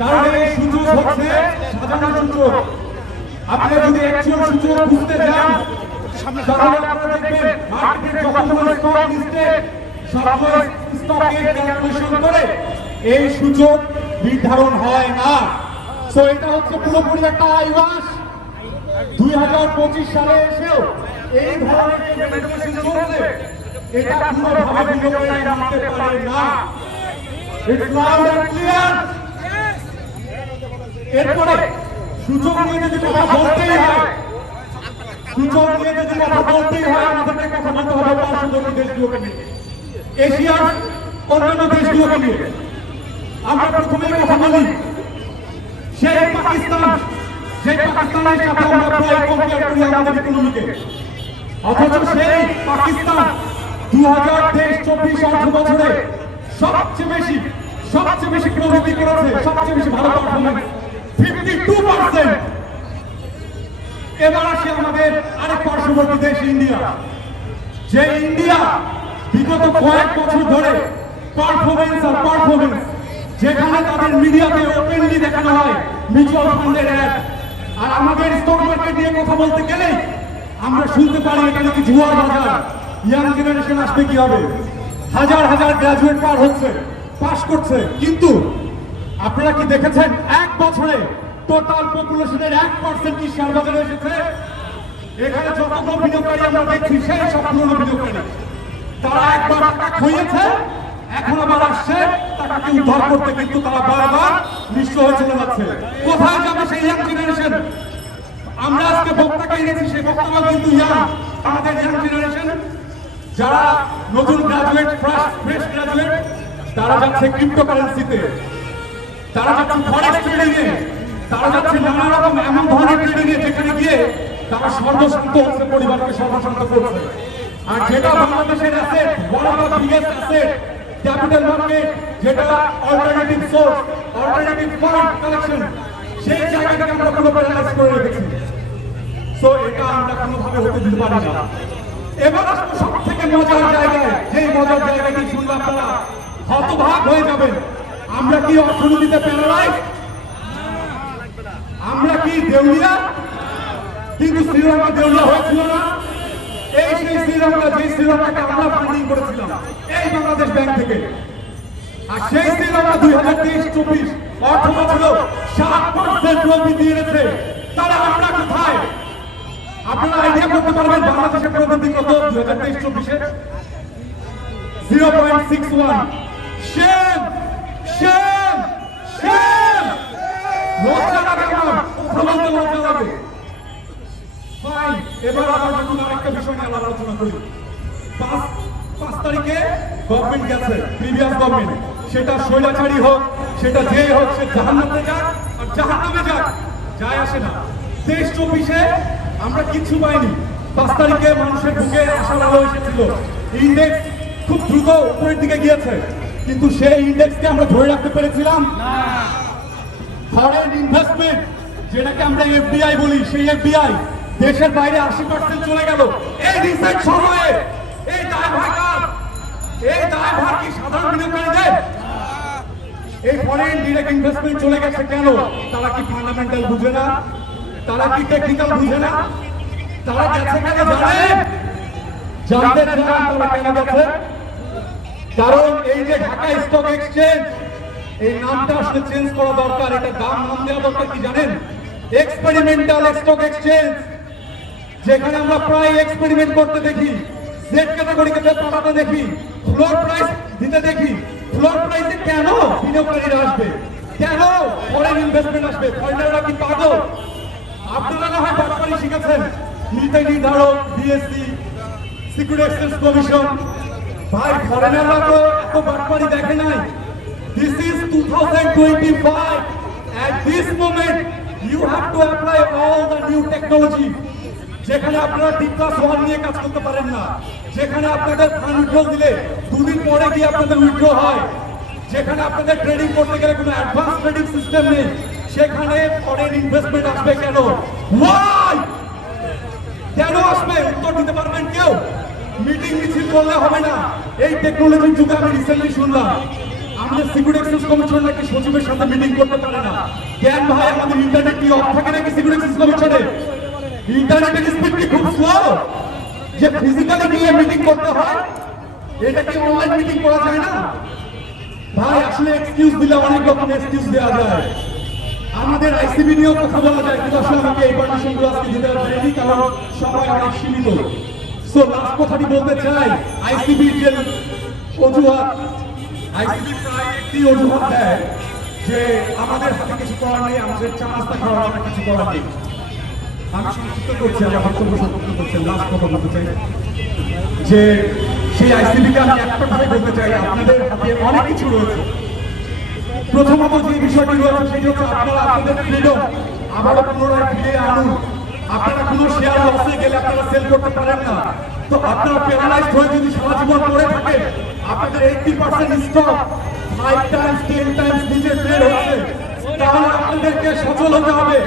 কারণ এই সূচক হচ্ছে সাধারণ সূচক আপনি যদি অ্যাকচুয়াল সূচক বুঝতে যান তাহলে আপনারা দেখবেন মার্কেটে যতগুলো স্টক করে এই সূচক নির্ধারণ হয় না। সো এটা হচ্ছে পুরোপুরি একটা আইওয়াস। দুই হাজার পঁচিশ সালে এসেও এই ধরনের চলছে। এটা কোনোভাবে বিনিয়োগকারীরা মানতে পারে না। লাউড অ্যান্ড ক্লিয়ার এরপরে সূচক নিয়ে যদি কথা বলতেই হয়, সূচক নিয়ে যদি কথা বলতেই হয় আমাদেরকে কথা বলতে হবে পার্শ্ববর্তী দেশগুলোকে নিয়ে। এশিয়ার অন্যান্য দেশগুলোকে নিয়ে। আমরা প্রথমেই কথা বলি সেই পাকিস্তান সেই পাকিস্তানের সাথে আমরা প্রায় কম্পেয়ার করি আমাদের ইকোনমিকে অথচ সেই পাকিস্তান দু হাজার তেইশ, চব্বিশ অর্থ বছরে সবচেয়ে বেশি সবচেয়ে বেশি প্রগতি করেছে, সবচেয়ে বেশি ভালো পারফরমেন্স ফিফটি টু পার্সেন্ট এবার আসে আমাদের আরেক পার্শ্ববর্তী দেশ ইন্ডিয়া। যে ইন্ডিয়া বিগত কয়েক বছর ধরে পারফরমেন্স আর পারফরমেন্স যেখানে তাদের মিডিয়াতে ওপেনলি দেখানো হয় মিউচুয়াল ফান্ডের অ্যাড আর আমাদের স্টক মার্কেট নিয়ে কথা বলতে গেলেই আমরা শুনতে পারি এটা নাকি জুয়ার বাজার। ইয়াং জেনারেশন আসবে কি হবে হাজার হাজার গ্রাজুয়েট পার হচ্ছে পাস করছে। কিন্তু আপনারা কি দেখেছেন? এক বছরে টোটাল পপুলেশনের এক পার্সেন্ট কি শেয়ার বাজারে এসেছে? এখানে যতগুলো বিনিয়োগকারী আমরা দেখছি সেই সব পুরনো বিনিয়োগকারী তারা একবার টাকা এখন আবার আসছে টাকাকে উদ্ধার করতে কিন্তু তারা বারবার নিঃস্ব হয়ে চলে যাচ্ছে। কোথায় যাবে সেই ইয়াং জেনারেশন আমরা আজকে বক্তাকে এনেছি, সেই বক্তারা কিন্তু ইয়াং আমাদের ইয়াং জেনারেশন যারা নতুন গ্রাজুয়েট ফ্রেশ গ্রাজুয়েট তারা যাচ্ছে ক্রিপ্টোকারেন্সিতে তারা যাচ্ছে ফরেক্স ট্রেডিং এ তারা যাচ্ছে নানা রকম এমন ধরনের ট্রেডিং এ যেখানে গিয়ে তারা সর্বশান্ত হচ্ছে পরিবারকে সর্বশান্ত করছে। আর যেটা বাংলাদেশের asset one of the biggest capital market যেটা alternative source alternative fund collection সেই জায়গাটাকে আমরা পুরো প্যারালাইজ করে রেখেছি। সো এটা আমরা কোনোভাবে হতে দিতে পারি না। এবার সব থেকে মজার জায়গায়। যেই মজার জায়গাটি শুনলে আপনারা হতভাগ হয়ে যাবেন। আমরা কি অর্থনীতিতে প্যারালাইজ আমরা কি দেউলিয়া? কিন্তু শ্রীলঙ্কা দেউলিয়া হয়েছিল না এই সেই শ্রীলঙ্কা যে শ্রীলঙ্কাকে আমরা ফান্ডিং করেছিলাম এই বাংলাদেশ ব্যাংক থেকে আর সেই শ্রীলঙ্কা দুই হাজার তেইশ চব্বিশ অর্থ বছর সাত পার্সেন্ট প্রবৃদ্ধি এনেছে তারা আমরা কোথায় আপনারা আইডিয়া করতে পারবেন বাংলাদেশের প্রবৃদ্ধি কত দুই হাজার তেইশ চব্বিশে zero point six one same same same লজ্জা লাগে আমার লজ্জা লাগে এবার আবার নতুন আরেকটা বিষয় নিয়ে আমরা আলোচনা করি। পাঁচ পাঁচ তারিখে গভর্নমেন্ট গেছে প্রিভিয়াস গভর্নমেন্ট সেটা হোক সেটা হোক সে জাহান্নামে যাক আর জাহান্নামে যাক যায় আসে না। তেইশ চব্বিশে আমরা কিচ্ছু পাইনি। পাঁচ তারিখে মানুষের বুকে আশার আলো এসেছিল। ইন্ডেক্স খুব দ্রুত উপরের দিকে গিয়েছে। কিন্তু সেই ইন্ডেক্সকে আমরা ধরে রাখতে পেরেছিলাম? ফরেন ইনভেস্টমেন্ট যেটাকে আমরা এফডিআই বলি সেই এফডিআই দেশের বাইরে আশি পার্সেন্ট চলে গেল। এই রিসেন্ট সময়ে এই দায়ভার? এই দায়ভার কি সাধারণ বিনিয়োগকারীদের এই ফরেন ডিরেক্ট ইনভেস্টমেন্ট চলে গেছে কেন? তারা কি ফান্ডামেন্টাল বুঝে না? তারা কি টেকনিক্যাল বুঝে না? তারা গেছে কেন জানে? জানতে চান তারা কেন গেছে? কারণ এই যে ঢাকা স্টক এক্সচেঞ্জ এই নামটা আসলে চেঞ্জ করা দরকার, এটা দাম নাম দেওয়া দরকার কি জানেন? এক্সপেরিমেন্টাল স্টক এক্সচেঞ্জ যেখানে আমরা প্রায় এক্সপেরিমেন্ট করতে দেখি জেড ক্যাটাগরিকে পাঠাতে দেখি ফ্লোর প্রাইস দিতে দেখি ফ্লোর প্রাইসে কেন বিনিয়োগকারীরা আসবে? কেন ফরেন ইনভেস্টমেন্ট আসবে? ফরেনাররা কি পাগল? আপনারা না হয় বাটপারি শিখেছেন? নীতি নির্ধারক বিএসসি সিকিউরিটি এক্সচেঞ্জ কমিশন ভাই ফরেনাররা তো এত বাটপারি দেখে নাই। This is 2025 at this moment, you have to apply all the new technology. যেখানে আপনারা টি প্লাস ওয়ান নিয়ে কাজ করতে পারেন না, যেখানে আপনাদের ফান্ড দিলে দুদিন পরে গিয়ে আপনাদের উইথড্র হয়, যেখানে আপনাদের ট্রেডিং করতে গেলে কোনো অ্যাডভান্স ট্রেডিং সিস্টেম নেই, সেখানে ফরেন ইনভেস্টমেন্ট আসবে কেন? ওয়াই কেন আসবে? উত্তর দিতে পারবেন কেউ? মিটিং মিছিল করলে হবে না। এই টেকনোলজির যুগে আমি রিসেন্টলি শুনলাম আপনাদের সিকিউরিটি এক্সচেঞ্জ কমিশন নাকি সচিবের সাথে মিটিং করতে পারে না। কেন ভাই, আমাদের ইন্টারনেট কি অফ থাকে নাকি সিকিউরিটি এক্সচেঞ্জ কমিশনে ইন্টারনেটের স্পিড কি খুব স্লো যে ফিজিক্যালি গিয়ে মিটিং করতে হয় এটা কি অনলাইন মিটিং করা যায় না ভাই আসলে এক্সকিউজ দিলে অনেক রকম এক্সকিউজ দেওয়া যায় আমাদের আইসিবি নিয়েও কথা বলা যায় কিন্তু আসলে আমাকে এই পারমিশনগুলো আজকে দিতে পারিনি কারণ সময় অনেক সীমিত সো লাস্ট কথাটি বলতে চাই আইসিবি যে অজুহাত আইসিবি প্রায় একটি অজুহাত দেয় যে আমাদের হাতে কিছু করার নেই আমাদের চা নাস্তা খাওয়ার কিছু করার নেই আমি সংক্ষিপ্ত কথা বলতে চাই যে সেই আইসিবিকে আমি একটা বলতে চাই আপনাদের হাতে অনেক কিছু রয়েছে প্রথমত যে বিষয়টি রয়েছে সেটি হচ্ছে আপনারা আপনাদের ফ্রিডম আবারও পুনরায় ফিরে আনুন আপনারা কোনো শেয়ার লসে গেলে আপনারা সেল করতে পারেন না তো আপনারা প্যারালাইজ হয়ে যদি সারা পড়ে থাকে আপনাদের eighty percent stock five times ten times নিচে ট্রেড হচ্ছে তাহলে আপনাদেরকে সচল হতে হবে।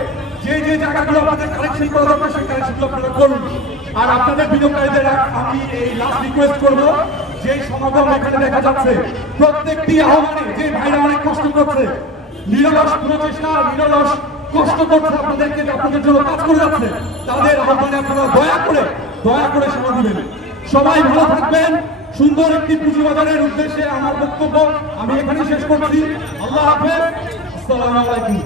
যে যে জায়গাগুলো আপনাদের কারেকশন করা দরকার সেই কারেকশনগুলো আপনারা করুন। আর আপনাদের বিনিয়োগকারীদের আমি এই লাস্ট রিকোয়েস্ট করব, যে সমাগম এখানে দেখা যাচ্ছে, প্রত্যেকটি আহ্বানে যে ভাইরা অনেক কষ্ট করছে, নিরলস প্রচেষ্টা, নিরলস কষ্ট করছে আপনাদেরকে আপনাদের জন্য কাজ করে যাচ্ছে, তাদের আহ্বানে আপনারা দয়া করে দয়া করে সেবা দিবেন। সবাই ভালো থাকবেন, সুন্দর একটি পুঁজিবাজারের উদ্দেশ্যে আমার বক্তব্য আমি এখানে শেষ করছি। আল্লাহ হাফেজ, আসসালামু আলাইকুম।